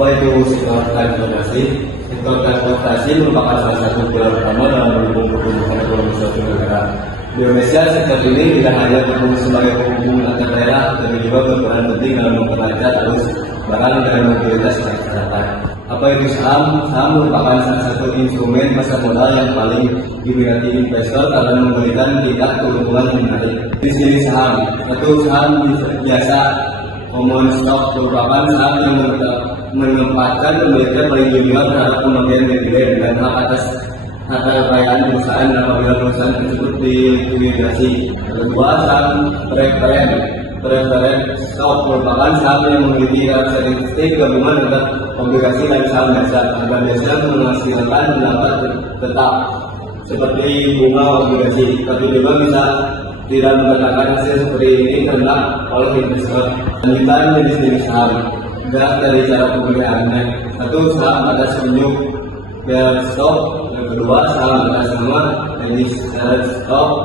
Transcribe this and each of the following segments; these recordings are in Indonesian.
Apa itu sektor transportasi? Sektor transportasi merupakan salah satu pilar utama dalam mendukung pertumbuhan ekonomi suatu negara. Di Indonesia, sektor ini tidak hanya berfungsi sebagai penghubung antar daerah, tapi juga berperan penting dalam memperlancar arus barang dan mobilitas masyarakat. Apa itu saham? Saham merupakan salah satu instrumen pasar modal yang paling diminati investor karena memberikan tingkat keuntungan yang menarik. Jenis saham. Satu, saham biasa common stock merupakan saham yang menempatkan pemilikan paling junior terhadap pembagian dividen dan hak atas harta kekayaan perusahaan apabila perusahaan tersebut dilikuidasi. Kedua, saham preferred stock merupakan saham yang memiliki karakteristik gabungan antara obligasi dan saham biasa agar biasa menghasilkan pendapat tetap seperti bunga obligasi, tapi juga bisa tidak mengatakan hasil seperti ini karena oleh investor. Lanjutan jenis-jenis saham. Jelas dari cara pemilihannya. Satu, saham atas unjuk bearer stock. Yang kedua, saham atas nama jenis stock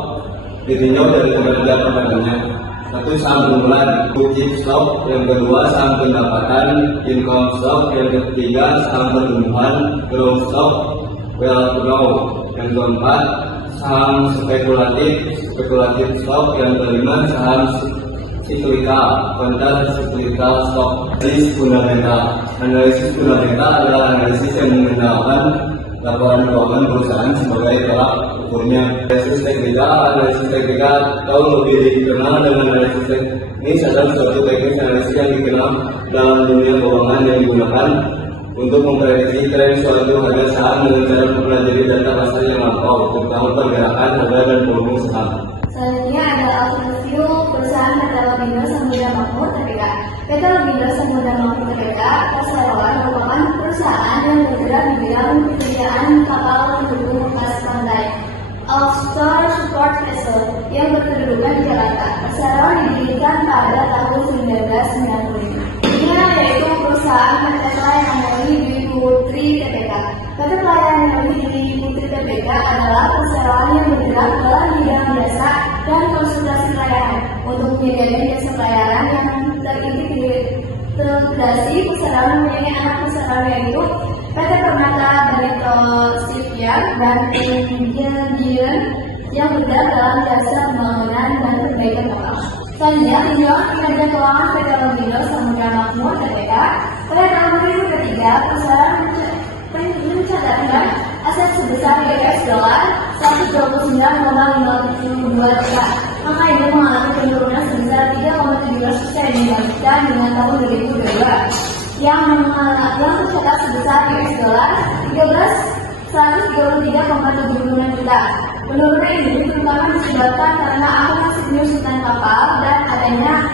ditinjau dari kinerja perdagangannya. Satu, saham unggulan chip stock. Yang kedua, saham pendapatan income stock. Yang ketiga, saham pertumbuhan growth stock well grow. Yang keempat, saham spekulatif stock. Yang kelima, saham cyclical stock. Analisis fundamental adalah analisis yang menggunakan laporan keuangan perusahaan sebagai tolak ukurnya. Analisis teknikal atau lebih dikenal dengan analisis teknis adalah suatu teknik analisis yang dikenal dalam dunia keuangan yang digunakan untuk memprediksi tren suatu harga saham dengan cara mempelajari data pasar yang lampau, terutama pergerakan harga dan volume saham. Selanjutnya adalah overview perusahaan PT Lapindo Samudra Makmur Tbk. PT Lapindo Samudra Makmur Tbk Perseroan merupakan perusahaan yang bergerak di bidang penyediaan kapal pendukung bekas pantai offshore support vessel yang berkedudukan di Jakarta. Perseroan didirikan pada tahun 1995. Ini yaitu perusahaan PT Pelayanan Negeri Dwi Putri Tbk. PT Pelayanan Negeri Dwi Putri Tbk adalah perseroan yang bergerak dalam bidang jasa dan konsultasi pelayanan. Untuk menyediakan jasa pelayanan yang terintegrasi, perseroan mempunyai anak perseroan yaitu PT Permata Barito Shipyard dan Engineering yang bergerak dalam jasa pembangunan dan perbaikan kapal. Selanjutnya, tinjauan kinerja keuangan PT Lapindo Samudra Makmur Tbk. Pada tahun 2003, perusahaan mencatatkan aset sebesar $129,52 juta. Angka ini mengalami penurunan sebesar 3,17% dibandingkan dengan tahun 2022 yang tercatat sebesar $133,76 juta. Penurunan ini terutama disebabkan karena akumulasi penyusutan kapal dan adanya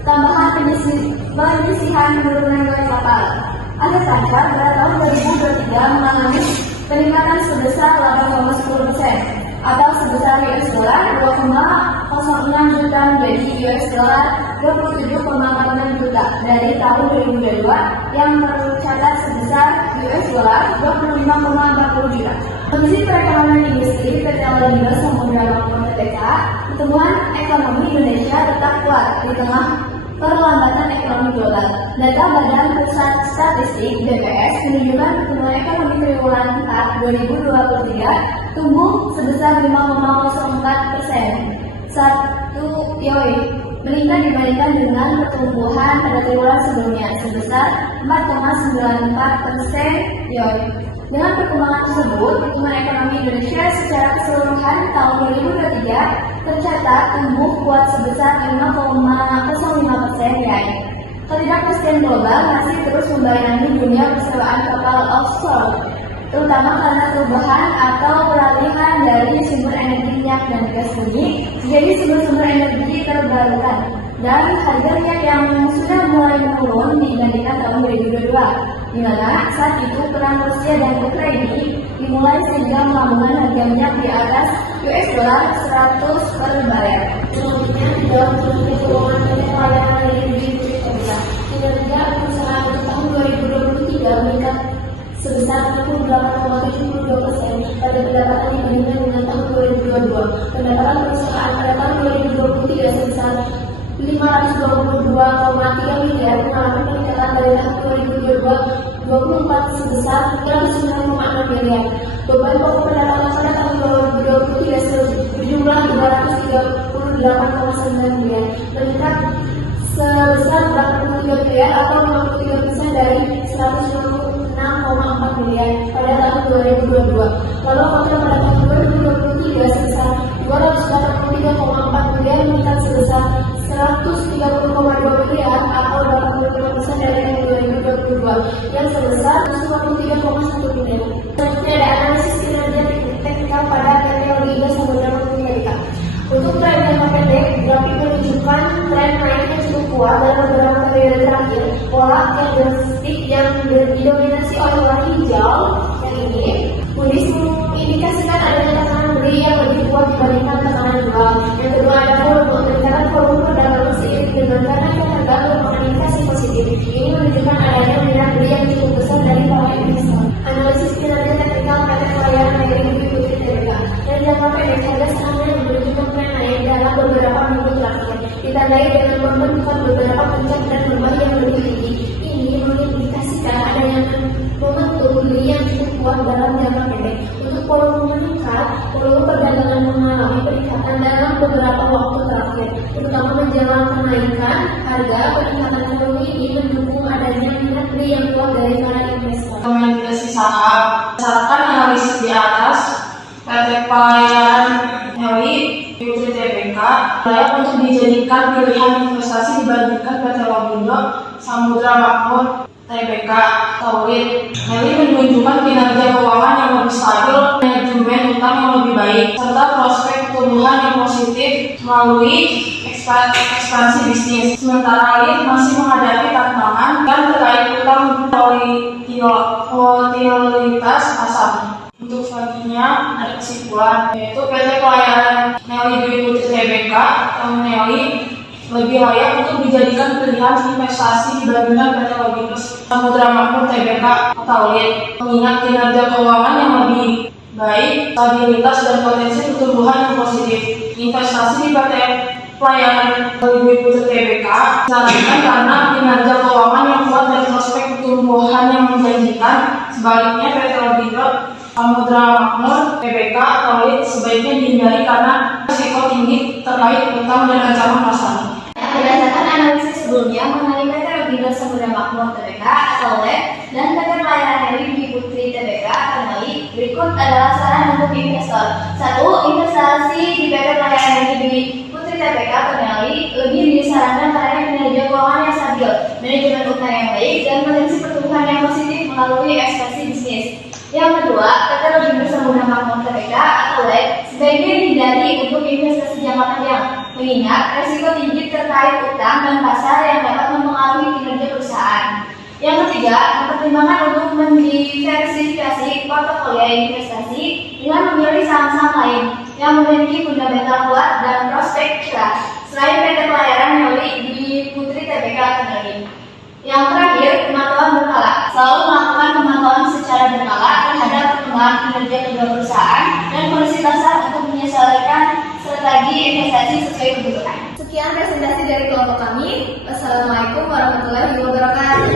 tambahan penyisihan penurunan nilai kapal. Ada tangkap pada tahun 2023 mengalami peningkatan sebesar 8,10% atau sebesar $2,06 juta menjadi $27,46 juta dari tahun 2022 yang tercatat sebesar $25,40 juta. Kondisi perekonomian industri PT Lapindo Samudra Makmur Tbk, pertumbuhan ekonomi Indonesia tetap kuat di tengah perlambatan ekonomi global. Data Badan Pusat Statistik (BPS) menunjukkan pertumbuhan ekonomi triwulan 4 2023 tumbuh sebesar 5,04%, meningkat dibandingkan dengan pertumbuhan pada triwulan sebelumnya sebesar 4,94%. Dengan perkembangan tersebut, pertumbuhan ekonomi Indonesia secara keseluruhan tahun 2023 tercatat tumbuh kuat sebesar 5,05%. Ketidakpastian global masih terus membayangi dunia persewaan kapal offshore, terutama karena perubahan atau peralihan dari sumber energi minyak dan gas bumi menjadi sumber-sumber energi terbarukan, dan harga minyak yang sudah mulai menurun dibandingkan tahun 2022, di mana saat itu perang Rusia dan Ukraina dimulai sehingga melambungkan harga minyak di atas $100 per barel. Selanjutnya, dalam Menteri Keuangan PT Pelayanan Negeri Dwi Putri Tbk, kinerja perusahaan untuk tahun 2023 meningkat sebesar 48,72% pada pendapatan dibandingkan dengan tahun 2022. Pendapatan perusahaan pada tahun 2023 sebesar 522,3 miliar mengalami peningkatan dari tahun 2022 sebesar 309,6 miliar. Beban pokok pendapatan pada tahun 2023 berjumlah 238,9 miliar, meningkat sebesar 83 miliar atau 63% dari 196,4 miliar pada tahun 2022. Lalu apabila pada tahun 2023 sebesar 283,4 miliar meningkat sebesar 130,2 miliar atau 85% dari tahun 2022 yang sebesar 153,1 miliar. Selanjutnya ada analisis kinerja teknikal pada PT Liga Samudra Amerika. Untuk tren jangka pendek, grafik menunjukkan tren naik yang cukup kuat dalam beberapa periode terakhir. Pola candlestick yang didominasi oleh warna hijau yang ini, Moody's mengindikasikan adanya tekanan beli yang lebih kuat dibandingkan tekanan jual. Yang kedua ada peningkatan volume perdagangan seiring dengan kenaikan harga merupakan indikasi positif. Ini menunjukkan adanya minat beli yang cukup besar dari para investor. Analisis kinerja teknikal PT Pelayaran Negeri Bumi Putri Tbk. Dan jangka pendek harga sahamnya menunjukkan tren naik dalam beberapa minggu terakhir, ditandai dengan pembentukan beberapa puncak dan lembah yang lebih tinggi. Ini mengindikasikan adanya momentum beli yang cukup kuat dalam jangka pendek. Untuk volume meningkat, volume perdagangan mengalami peningkatan dalam beberapa waktu terakhir, terutama menjelang kenaikan harga. Peningkatan volume ini mendukung adanya minat beli yang kuat dari para investor. Rekomendasi saham berdasarkan analisis di atas, PT Pelayaran Negeri Putri Tbk layak untuk dijadikan pilihan investasi dibandingkan PT Logindo Samudra Makmur Tbk Tauhid. Heli menunjukkan kinerja keuangan yang lebih stabil, manajemen utang yang lebih baik, serta prospek pertumbuhan yang positif melalui ekspansi bisnis. Sementara Lid masih menghadapi tantangan dan terkait utang volatilitas pasar. Untuk selanjutnya ada kesimpulan, yaitu PT Pelayaran Negeri Dwi Putri Tbk atau Nelly lebih layak untuk dijadikan pilihan investasi dibandingkan PT Logindo Samudra Makmur Tbk atau Lid, mengingat kinerja keuangan yang lebih baik, stabilitas dan potensi pertumbuhan yang positif. Investasi di PT Pelayaran Negeri Putri Tbk disarankan karena kinerja keuangan yang kuat dan prospek pertumbuhan yang menjanjikan. Sebaliknya PT Logindo Samudra Makmur Tbk atau Lid sebaiknya dihindari karena risiko tinggi terkait utang dan ancaman pasar. Berdasarkan analisis sebelumnya mengenai PT Logindo Samudra Makmur Tbk atau Lid dan PT Pelayaran Negeri Dwi Putri Tbk atau Nelly, berikut adalah saran untuk investor. 1. Investasi di PT Pelayaran Negeri Dwi Putri Tbk atau Nelly lebih disarankan karena kinerja keuangan yang stabil, manajemen utang yang baik, dan potensi pertumbuhan yang positif melalui ekspansi bisnis. Yang kedua, PT Logindo Samudra Makmur Tbk atau Lid sebaiknya dihindari untuk investasi jangka panjang, mengingat resiko tinggi terkait utang dan pasar yang dapat mempengaruhi kinerja perusahaan. Yang ketiga, pertimbangan untuk mendiversifikasi portofolio investasi dengan memilih saham-saham lain yang memiliki fundamental kuat dan prospek cerah selain PT Pelayaran Negeri Dwi Putri Tbk atau Nelly. Yang terakhir, pemantauan berkala. Selalu melakukan pemantauan secara berkala terhadap perkembangan kinerja kedua perusahaan dan kondisi pasar untuk menyesuaikan strategi investasi sesuai kebutuhan. Sekian presentasi dari kelompok kami. Wassalamualaikum warahmatullahi wabarakatuh.